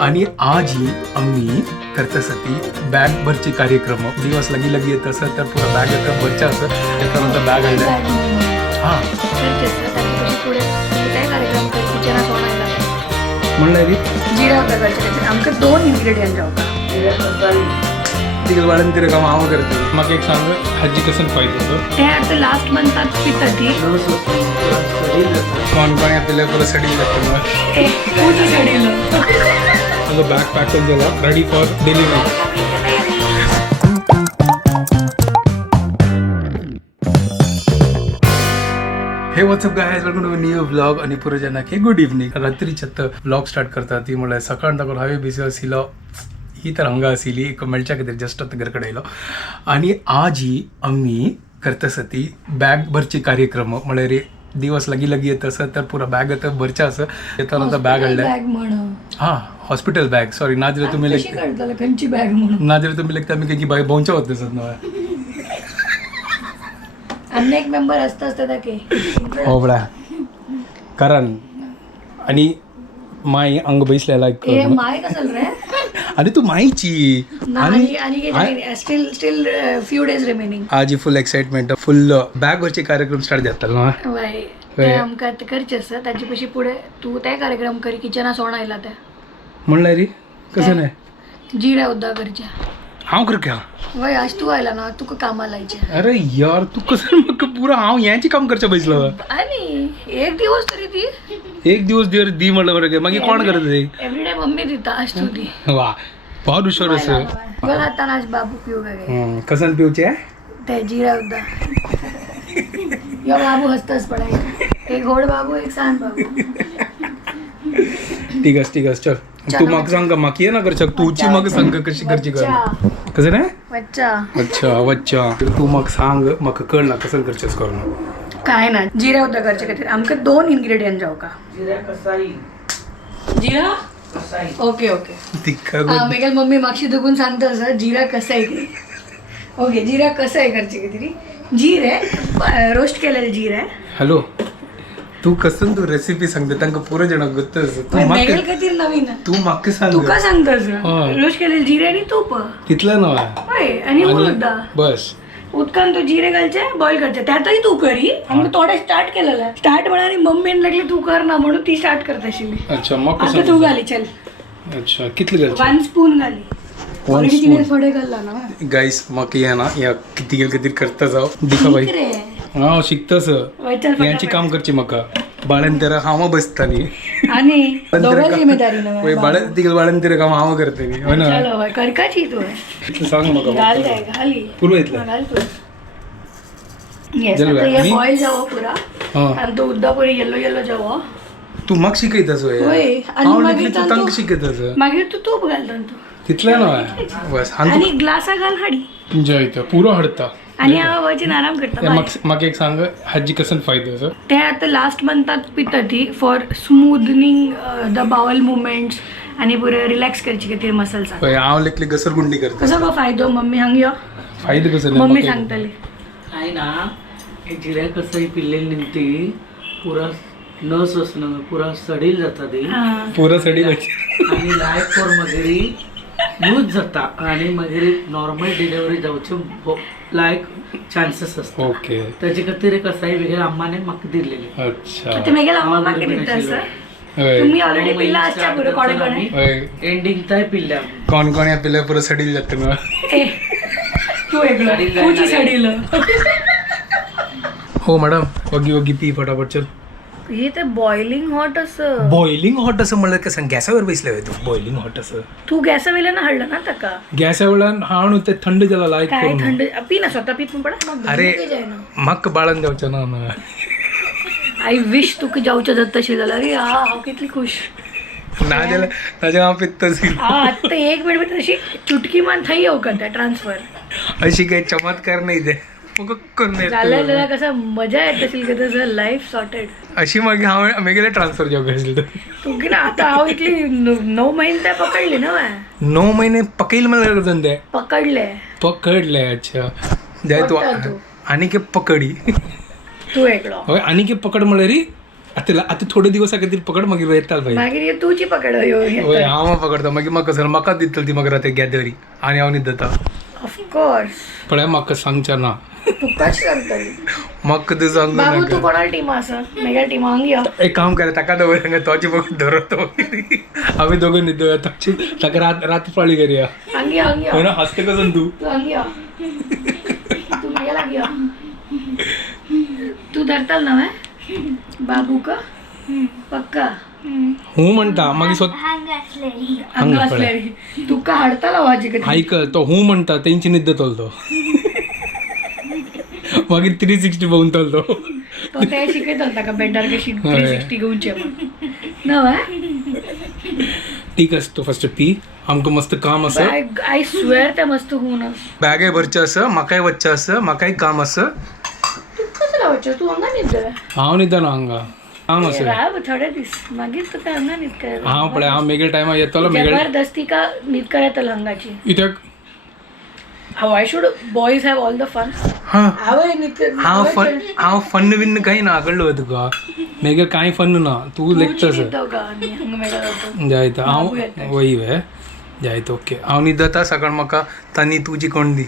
आणि आजही आम्ही करतासाठी बॅग भरचे कार्यक्रम दिवस लगी लगी येत असं तर पुरा बॅग येतं भरच्या असं त्याच्यानंतर बॅग आणलं हां म्हणलं रे जिरा प्रकारचे आमकां 2 इंग्रेडियंट जावपा तिकडे वाढून तिथे काम आव करते मग एक सांग हाजी कसं पाहिजे होतं ते आता लास्ट मंथात पिता ती कोण कोण आपल्याला पुरं सडी लागतं मग पूर्ण सडीलं माझं बॅग पॅक करून झाला रेडी फॉर डिलिव्हरी हे what's up guys welcome to new vlog आणि पुरे जनक हे गुड इव्हनिंग रात्रीच्या व्लॉग स्टार्ट करतात ती म्हणल्यार सकाळ तक हांवें बिजी आशिल्लो ही तर हांगा आशिल्ली एक मेळच्या खातीर जस्ट आतां घरा कडेन आयलो आनी आज ही आमी करतासती बॅग भरची कार्यक्रम म्हळ्यार दिवस लगी लगी येत असं तर पुरा बॅग येतं भरच्या असं येताना बॅग हाडल्या हां हॉस्पिटल बॅग सॉरी नाजाल्यार तुमी खंयची बॅग म्हणून नाजाल्यार तुमी लेखता आमी काही बाय भोंवच्या वता दिसत न्हय आनी एक मेंबर असता ताके होबळा कारण आणि माई अंग बैसल्या लायक ए माय कसं रे आणि तू माईची आणि स्टील फ्यू डेज रिमेनिंग आज फुल एक्साइटमेंट फुल बॅग वरचे कार्यक्रम स्टार्ट जातले ना वय ते आमकां ते करचे आसा ताचे पयशी पुढे तू ते कार्यक्रम करी किचना सोण आयला ते म्हणलं रे कसं नाही जिरा उद्दा करच्या हांव कर क्या वय आज तू आयला ना तुका कामा लायचे अरे यार तू कसं म्हाका पुरा हांव यांची काम करच्या बैसलो आणि एक दिवस तरी ती एक दिवस दी म्हणलं बरं मागीर कोण करत ते एवरीडे मम्मी दिता आज तू दी वा बहुत हुशार असं बोल आता आज बाबू पिऊ गे कसं पिवचे ते जिरा उद्दा यो बाबू हसतच पडाय एक घोड बाबू एक सांड बाबू ठीक आहे चल तू म्हाका सांग म्हाका ये ना करच्या तूची म्हाका सांग कशी करची कर कसं नाही अच्छा वच्चा तू म्हाका सांग म्हाका कळना कसं करचेस करून काय ना जिरा उद्दा करचे खातीर आमकां 2 इंग्रेडियंट जावका जिरा ओके मेघल मम्मी मागशी दुखून सांगता असं जिरा कसाय की ओके जिरा कसाय करचे किती जिरे रोस्ट केलेले जिरे हॅलो तू कसं तू रेसिपी सांगते तांकां पुरो जाणांक गोत्तस तू मेघल खातीर नवीन तू म्हाका सांग तुका सांगतास रोस्ट केलेले जिरे आणि तूप तितलं नव्हे होय आणि उद्दा बस उदकान तो जिरे घालचे बॉईल करचे त्यातही तू करी आमकां थोडे स्टार्ट केलेलं स्टार्ट म्हणाली मम्मीन लागली तू कर ना म्हणून ती स्टार्ट करत आशिल्ली अच्छा मग आता तू घाली चल अच्छा कितले घालचे 1 स्पून घाली ऑलरेडी तिने थोडे घालला ना गाईस म्हाका ये ना या किती करता जाव दिखा बाई हांव शिकतास यांची काम करची म्हाका बाळन तेरा हांव बसताली आणि दोघांची जिम्मेदारी ना बाळन तेरा काम हांव करतली हो ना चलो करकाची तू सांग म्हाका घाल दे घाली पूर्ण इतलं घाल तू येस आता ये बॉईल जावो पुरा आणि तो उद्दा पुरी येलो जावो तू म्हाका शिकयतास होय आणि मागीर तू तांकां शिकयतास मागीर तू तूप घालता तू तितलें न्हय बस आणि ग्लासा घाल हाडी जयता पुरो हाडता आणि हांव वचून आराम करता म्हाका एक सांग हाजी कसं फायदो आसा ते आता लास्ट मंथात पिता ती for smoothening the bowel movements आणि पुरे रिलॅक्स करची खातीर मसल्स हांव लेखली घसरगुंडी करता कसो गो फायदो मम्मी हांग यो फायदो कसं मम्मी सांगतली काय ना जिऱ्या कसंही पिल्लेली निमती पुरा नस असणं पुरा सडील जाता ते पुरा सडी आणि लायक फॉर मगेरी यूज जाता आणि मगेरी नॉर्मल डिलिव्हरी जावचे लायक चान्सेस असतात ओके त्याचे खातीर कसंही वेगळ्या अम्माने म्हाका दिलेली अच्छा ते मेगेल अम्मा म्हाका दिता सर तुम्ही ऑलरेडी पिल्ला आसच्या पुरो कोणे कोणे एंडिंग ताय पिल्ल्या कोण कोण आपल्याला पुरो सडील जाता ना ए तू एकलो तुझी सडील हो मॅडम वगी पी फटाफट चल हे ते बॉइलिंग हॉट असं बॉइलिंग हॉट असं म्हणलं कसं गॅसावर बसले तू बॉइलिंग हॉट असं तू गॅसा वेल्यान हाडलं ना ताका गॅसा वेळान हाणू ते थंड जाला लायक काय थंड पी ना स्वतः पी पण पडा अरे म्हाका बाळन जावचें ना आय विश तुका जावचें जात तशें जाल्यार अरे हांव कितली खुश ना जाल्यार ताच्या हांव पित्तच आत्ता 1 मिनिट भितर अशी चुटकी मान थंय येऊ का ट्रान्सफर अशी काही चमत्कार नाही ते जाल्यार कसं मजा येत असेल का तसं लाईफ सॉर्टेड अशी मागीर हांव मेगेले ट्रान्सफर जावंक आशिल्लो तू की ना आता हांव इतली 9 महिने ते पकडले ना 9 महिने पकैल म्हणल्यार गजान ते पकडले अच्छा जाय तू आनी के पकडी तू एकलो हय आनी के पकड म्हळ्यार आता थोडे दिवस खातीर पकड मागीर येताल भाई मागीर तुची पकड होय हांव पकडता मागीर म्हाका सर म्हाका दितली ती मागीर ते गॅदरी आनी हांव न्ही दिता ऑफकोर्स पळय म्हाका सांगच्या ना तुकाच सांगतली म्हाका ते सांगू बाबू तू नाका कोणाला टीम आसा मेगा टीम हांगा एक काम करा ताका दवर हांगा तोची पकड धरतो आमी दोघं न्हिदूया ताची ताका रात पाळी करूया हांगा होय ना हसते कसं तू तू हांगा तू मेगाला घ्या तू धरताल ना बाबू का पक्का हूं म्हणटा मागीर स्वत हांगा असल्यारी तुका हाडताला वाजी कधी ऐक तो हूं म्हणटा तेंची न्हिद तो मागीर 360 भोंवतलो तो ते शिकयतलो ताका बेडार कशी 360 घेवचे ना ठीक असतो फर्स्ट पी आमकां मस्त काम असं आय स्वेअर ते मस्त होऊन बॅगे भरचें आसा म्हाकाय वच्चें आसा म्हाकाय काम आसा तू कसं लावचे तू हांगा न्हिद हांव न्हिदना हांगा काम आसा राव थोडे दीस मागीर तुका हांगा न्हिद कर हांव पळय हांव मेगळे टायमार येतलो मेगळे जबरदस्ती का न्हिद कर येतलो हांगाची कित्याक Why should boys have all the fun? हांव फन बीन काही ना कळलो तुका मेगळे कांय फन ना तू लेक्चर जायता हांव वय वे जायत ओके हांव न्हिदता सकाळ म्हाका तांणी तुजी कोण दी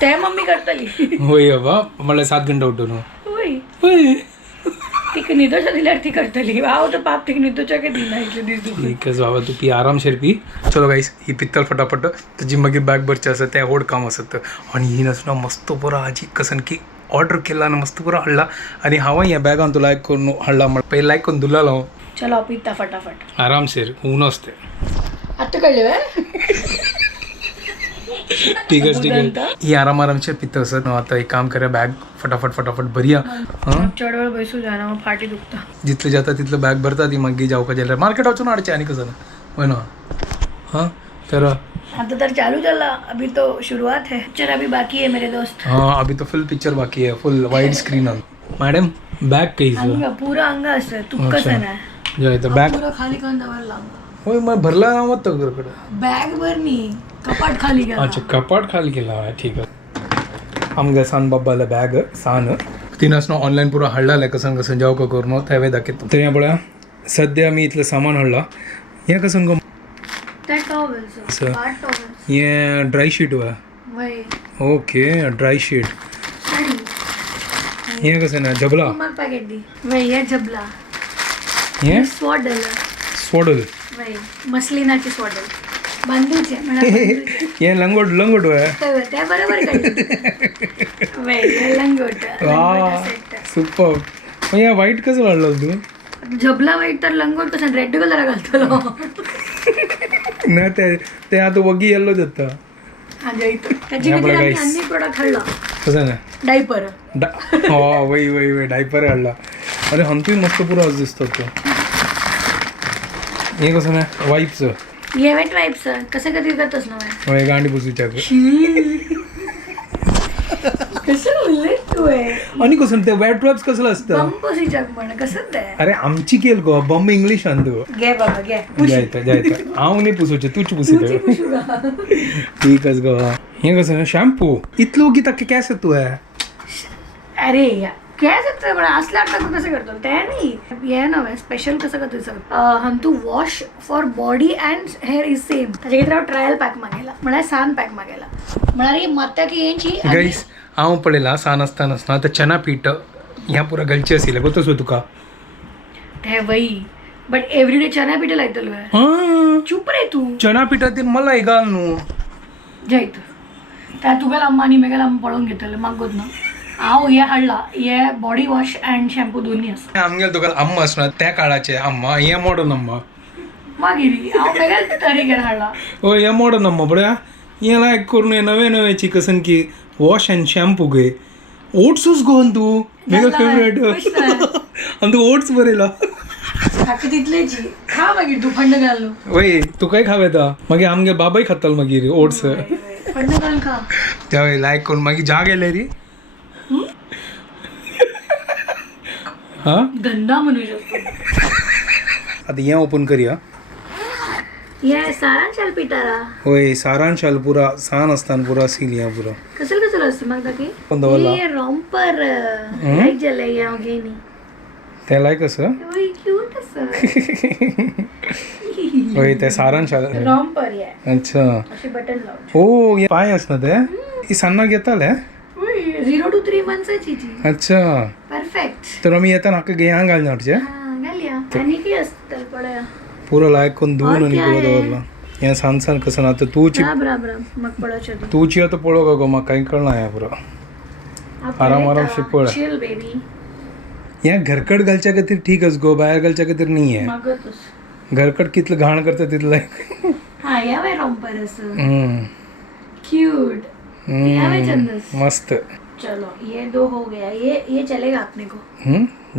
ते मम्मी करतली होय बाबा म्हणल्यार 7 घंटा उठून होय तिक न्हिदोच्या दिल्यार ती करतली हांव तर पाप तिक न्हिदोच्या काय दिना इतले दीस ठीक आहे बाबा तू पी आरामशीर पी चलो गाईस ही पित्तल फटाफट तुजी मागीर बॅग भरची आसा त्या व्हड काम आसत आणि ही नसना मस्त बरो आजी कसन की ऑर्डर केला आनी मस्त बरो हाडला आनी हांव ह्या बॅगान तू लायक करून हाडला म्हण पयलीं लायक करून धुल्ला हांव चलो पिता फटाफट आरामशीर ऊन असते आतां कळले ठीक आहे ही आरामशीर पित्त असत आता एक काम करूया बॅग फटाफट भरया चड वेळ बसू जाय ना फाटी दुखता जितलं जाता तितलं बॅग भरता ती मागीर जावपाक जाल्यार मार्केट वचून हाडचें आनी कसं ना होय ना हां तर आता तर चालू चला अभी तो शुरुआत है पिक्चर अभी बाकी है मेरे दोस्त हाँ अभी तो फुल पिक्चर बाकी है फुल वाइड स्क्रीन मैडम बैग कैसे अंगा पूरा अंगा असं तू कसं ना जाय तर बॅग पूरा खाली करून दवरला होय मग भरला ना मत घरकडे बॅग भरनी कपाट खाली केला अच्छा कपाट खाली केला ठीक आहे आमगे सान बाबाला बॅग सान तिनासनो ऑनलाईन पुरा हाडला कसं कसं जाव का करून त्यावे दाखयत तर या पळया सध्या मी इथलं सामान हाडला हे कसं गो ये ड्राय शीट वा ओके ड्राय शीट ये कसं ना जबला पैकेट दी वही ये जबला ये स्वॉडल स्वॉडल वही मसलिनाची स्वॉडल बांधूचे ये लंगोट वा त्या बरोबर वही लंगोट सुपर या व्हाईट कसं हाडलो तू जबला वाईट तर लंगोट कसं रेड कलर घालतलो ना ते आता वगी येल्लो जाता त्याची अन्य प्रोडक्ट हाडला कसं ना डायपर वय डायपर हाडला अरे हंतूय मस्त पुरो आज दिसतो तो हे कसं ना वाईप्स ये वेट वाईप्स कसं कधी करतोस ना होय गांडी पुसूच्या कसं बोलले तू आणि कसं ते वेट वाईप्स कसलं असतं बंपोसीच्या पण कसं ते अरे आमची केल गो बंब इंग्लिश आणतो घे बाबा घे जायता हांव नाही पुसूचे तूच पुसी ठीकच गो हे कसं शॅम्पू इतलो की तक काय तू आहे अरे काय सकते पण असल्या तू कसं करतो ते नाही हे नव्हे स्पेशल कसं करतो सगळं हम तू wash for body and hair is same त्याच्या किती ट्रायल पॅक मागेला म्हणा सान पॅक मागेला म्हणाली मत्या की यांची गाईस हांव पळयला सान आसतना तर चना पीठ ह्या पुरा घालची आशिल्लें गोतोस तुका ते वई बट एवरीडे चना पीठ लायतलो चुप रे तू चना पिठातील मला घाल न्हू जायत त्या तुगेला अम्मा आणि मेगेला अम्मा पळोवन घेतले मागोत ना हांव हे हाडला हे बॉडी वॉश अँड शॅम्पू दोन्ही आसा आमगेले तुका अम्मा आसना त्या काळाचे अम्मा हे मॉडर्न अम्मा मागीर हांव मेगेले तरेकेर हाडला ओ हे मॉडर्न अम्मा पळया हे लायक करून नवे कसन की वॉश अँड शॅम्पू घे ओट्सूच गो तू मेगा फेवरेट आणि तू ओट्स बरयला ताका तितलेची खा मागीर तू फंड घाल वय तू काय खाव येता मागीर आमगे बाबाय खाताल मागीर ओट्स फंड घाल खा त्या लायक करून मागीर जा गेले रे हा धंदा म्हणू शकतो आता हे ओपन करूया ये सारांशाल पिटारा होय सारांशाल पुरा सान असताना पुरा सील या पुरा कसं असतं मग ताकी कोण दवरला ये रॉम्पर लाईक जले या गेनी त्याला कसं क्यूट असं होय ते सारांश रॉम्पर आहे अच्छा असे बटन लावून ओ हे पाय असना ते ही सन्ना घेताले 0 to 3 monthsची ती अच्छा परफेक्ट तर आम्ही येताना हक्क घे हांग घालना हाडचे घालया आणि की असतं पळया पुरो लायक कोण धुवून आणि पुरो दवरला या सांग कसं ना तर तूची राम राम राम मग पळाच्या ती तूची आता पळो का गो मग काही कळना या पुरो आराम शिपळ चिल बेबी या घरकड घालच्या खातीर ठीकच गो बाहेर घालच्या खातीर नाही आहे मगतच घरकड कितलं घाण करता तिथलं हा या वे रॉम्पर असं क्यूट या वे चंदस मस्त चलो ये 2 हो गया ये चलेगा अपने को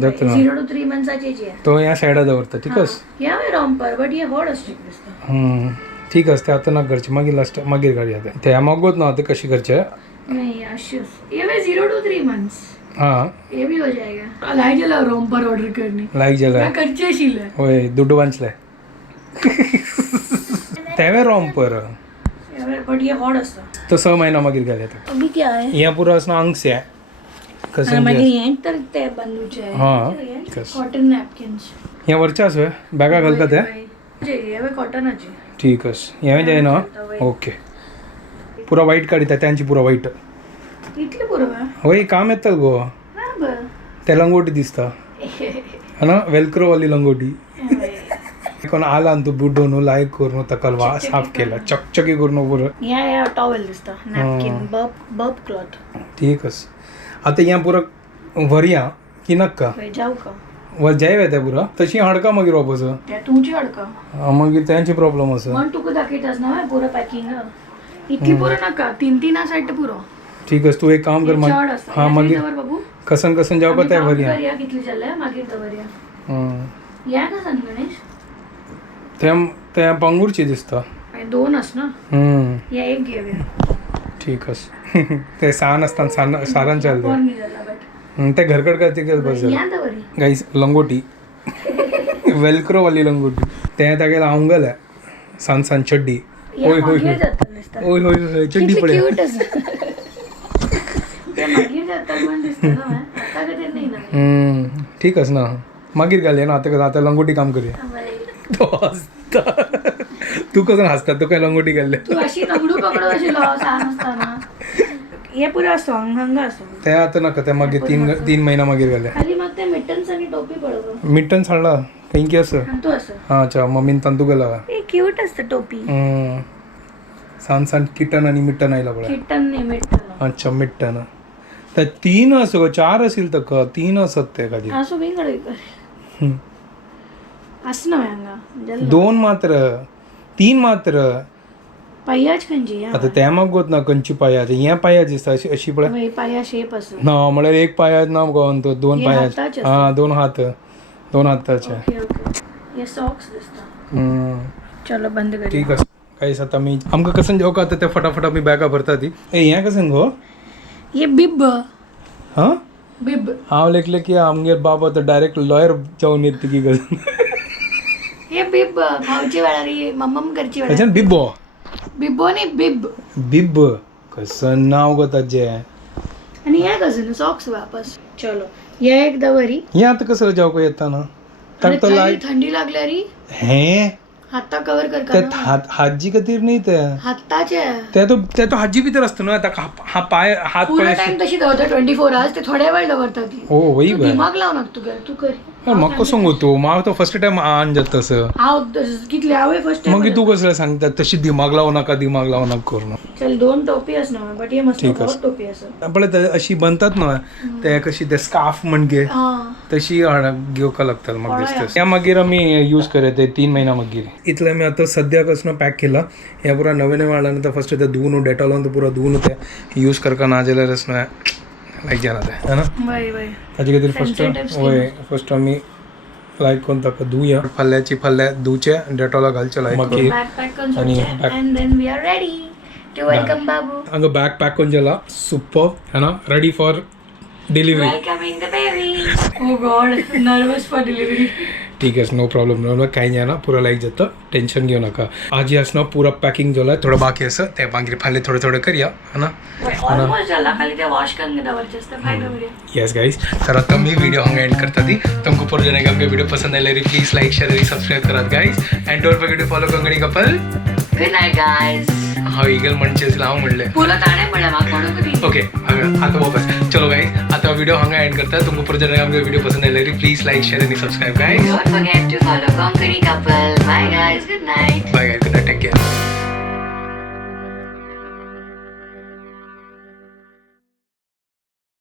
जात ना 0 to 3 monthsची जी आहे तो या साईडा दवरता ठीकच या वे रॉम्पर बट ये होड असते दिसतं ठीक असते आता ना घरचे मागीर लास्ट मागीर गाडी आता त्या मागोत ना आता कशी करचे नहीं आशुष ये वे 0 to 3 months हाँ ये भी हो जाएगा लाइक जला रॉम्पर ऑर्डर करनी लाईक झालं मैं कच्चे शील है होय दुड्डू वांचलाय त्यावे रॉम्पर बट ये हॉट असतं तो 6 महिना मागीर गेले आता अभी क्या है या पुरो असं अंगस आहे कसं मागीर हे तर ते बंदूचे हा कस कॉटन नॅपकिन्स या वरच्या असं बॅगा घालता ते ये वे कॉटनाचे ठीकच या जाय ना ओके पुरा वाईट काढता त्यांची पुरा वाईट इतले पुरवा होय काम येतात गो बर त्या लंगोटी दिसता है ना वेल्क्रोवाली लंगोटी कोण आला आणि तू बुड्डोन लायक करून तकल वा साफ केला चकचकी करून पुरं या टॉवेल दिसता नॅपकिन बब क्लॉथ ठीकच आता या पुरं वरया की नक्का जाऊ का वर जाय त्या पुरा तशी हाडका मागीर वापस त्या तुमची अडका मागीर त्यांची प्रॉब्लेम असं पण तुका दाखयतास ना पुरं पॅकिंग इतली पुरं नका 3 साईड पुरो ठीकच तू एक काम कर चढ असतं हा मागीर बाबू कसन जाऊ का त्या वरया या कितली चालल्या मागीर दवरया या ना सन गणेश त्या पांगूरची दिसता 2 अस ना या एक घेऊया ठीकच ते साण असतात सारान चालतं कोण निघाला बट ते घरकड करते का बस या दवरी गाईस लंगोटी वेल्क्रोवाली लंगोटी त्या तागेला आंगल आहे सान चड्डी होय होय होय होय होय होय चड्डी पडे क्यूट असं ते मागीर जातात पण दिसतं ना आता कधी नाही ना ठीकच ना मागीर घालया ना आता लंगोटी काम करूया तो हसता तू कसं हसता तू काय लंगोटी घालले तू अशी दगडू पकडू अशी लहान असताना हे पुरा सॉंग हंगा असो त्या आता नका त्या मागे 3 महिना मागीर घालल्या खाली मग ते मिटन्स आणि टोपी पडव मिटन हाडला काही की असं आणि तू असं हा अच्छा मम्मीन तंतू गेला हे क्यूट असतं टोपी सान किटन आणि मिटन आयला पडा किटन नाही मिटन अच्छा मिटन त्या 3 असो 4 असेल तक 3 असत ते कधी असो बिंगड असं ना हंगा 2 मात्र 3 मात्र पायाच खंजी आता त्या मागोत ना कंची पाया ह्या पाया दिसता अशी पळय पाया शेप असं ना म्हळ्यार एक पाया ना गोवन तो 2 पाया हाताचे हा 2 हाताचे ओके ओके ये सॉक्स दिसता चलो बंद कर ठीक आहे काहीच आता मी आमकां कसं जेव का आता त्या फटाफट आम्ही बॅगा भरता ती हें कसं गो ये बिब हां बिब हांव लेखले की आमगे बाबा तर डायरेक्ट लॉयर जाऊन येत की गज हे बिब खाऊची वेळारी मम्मम करची वेळारी त्याच्यान बिब्बो बिब्बो नाही बिब बिब कसं नाव गो ताजे आणि या कसं सॉक्स वापस चलो या एक दवरी हे आता कसं जाऊ का येताना तर तो लाईट थंडी लागल्यारी हे हाता कव्हर कर त्यात हातजी खातीर नाही त्या हाताचे त्या तो हातजी भितर असतो ना आता हा पाय हात पूर्ण पाय टाइम तशी दवरता 24 hours ते थोड्या वेळ दवरता ती हो वही तू दिमाग लाव ना तू कर मग कसं होतो मग तो फर्स्ट टाइम आण जात तसं हाव कितले हावे फर्स्ट टाइम मग तू कसं सांगतात तशी दिमाग लावू नका करून चल 2 टोपी असणार बट हे मस्त बहुत टोपी असं आपल्या अशी बनतात ना त्या कशी ते स्कार्फ म्हणजे तशी घेवका लागतात मग दिसतात त्या मागीर आम्ही यूज करत 3 महिना मागीर इतलं मी आता सध्या कसं पॅक केला ह्या पुरा नवे हाडल्यानंतर फर्स्ट ते धुवून डेटॉल पुरा धुवून ते यूज करका ना जाल्यारच ना लायक जाना ते है ना बाय बाय ताजे खातीर फर्स्ट आमी लायक कोण ताका धुया फाल्या धुचे डेटॉला घालचे लायक मागीर आणि and then we are ready to welcome babu हांगा बॅग पॅक करून जाला सुपर है ना ready for delivery welcoming the baby oh god nervous for delivery ठीक है नो प्रॉब्लम काही नाही ना पुरा लाईक जातं टेन्शन घेऊ नका आज यास ना पुरा पॅकिंग झालं थोडं बाकी असं ते मागीर फाले थोडं थोडं करूया है ना ऑलमोस्ट झाला खाली ते वॉश करून घेण्यावरचे असते फायदा व्हिडिओ येस गाइस तर आता मी व्हिडिओ हांगा एंड करता ती तुमको पर जने का व्हिडिओ पसंद आले प्लीज लाइक शेअर आणि सबस्क्राइब करात guys and don't forget to follow कंगणी कपल गुड नाईट गाईज हा इगल म्हणचे हांव म्हणले बोला ताणे म्हणा माग म्हणू कधी ओके आता वापस चलो गाइस आता व्हिडिओ हांगा एंड करता तुमको पर जने का व्हिडिओ पसंद आले प्लीज लाइक शेअर आणि subscribe guys Don't forget to follow Konkani couple. Bye guys. Good night. Bye guys good night take care